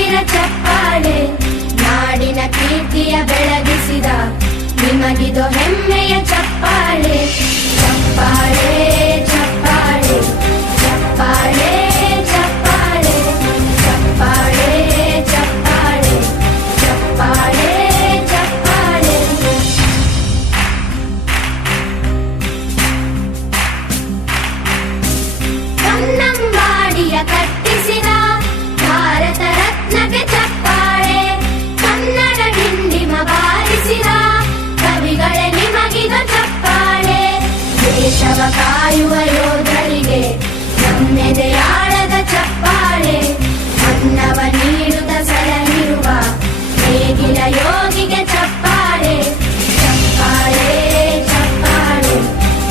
ಸಾವಿರ ಚಪ್ಪಾಳೆ. ನಾಡಿನ ಕೀರ್ತಿಯ ಬೆಳಗಿಸಿದ ನಿಮಗಿದು ಹೆಮ್ಮೆಯ ಚಪ್ಪಾಳೆ. ಚಪ್ಪಾಳೆ ಚಪ್ಪಾಳೆ ಚಪ್ಪಾಳೆ ಚಪ್ಪಾಳೆ ಚಪ್ಪಾಳೆ ಚಪ್ಪಾಳೆ ಚಪ್ಪಾಳೆ ಚಪ್ಪಾಳೆ. ಕನ್ನಂಬಾಡಿಯ ಕಟ್ಟಿಸಿದ ಭಾರತ ರತ್ನಕ್ಕೆ ಚಪ್ಪಾಳೆ. ಕನ್ನಡ ಡಿಂಡಿಮ ಬಾರಿಸಿದ ಕವಿಗಳೇ ನಿಮಗಿದು ಚಪ್ಪಾಳೆ. ದೇಶವ ಕಾಯುವ ಯೋಧರಿಗೆ ನಮ್ಮೆದೆಯಾಳದ ಚಪ್ಪಾಳೆ. ಅನ್ನವ ನೀಡುತ್ತ ಸಲಹಿರುವ ನೇಗಿಲ ಯೋಗಿಗೆ ಚಪ್ಪಾಳೆ. ಚಪ್ಪಾಳೆ ಚಪ್ಪಾಳೆ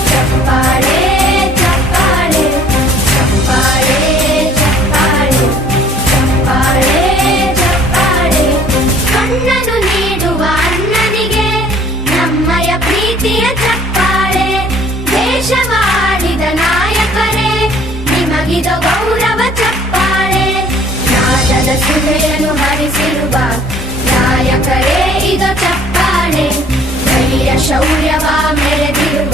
ಚಪ್ಪಾಳೆ ಚಪ್ಪಾಳೆ ಚಪ್ಪಾಳೆ ಚಪ್ಪಾಳೆ ಚಪ್ಪಾಳೆ ಚಪ್ಪಾಳೆ. ಕಣ್ಣನು ನೀಡುವ ಅಣ್ಣನಿಗೆ ನಮ್ಮಯ ಪ್ರೀತಿಯ ಚಪ್ಪಾಳೆ. ದೇಶವಾಡಿದ ನಾಯಕರೇ ನಿಮಗಿದು ಗೌರವ ಚಪ್ಪಾಳೆ. ನಾದದ ಸುಧೆಯನ್ನು ಹರಿಸಿರುವ ನಾಯಕರೇ ಇದು ಚಪ್ಪಾಳೆ. ಧೈರ್ಯ ಶೌರ್ಯವ ಮೆರೆದಿರುವ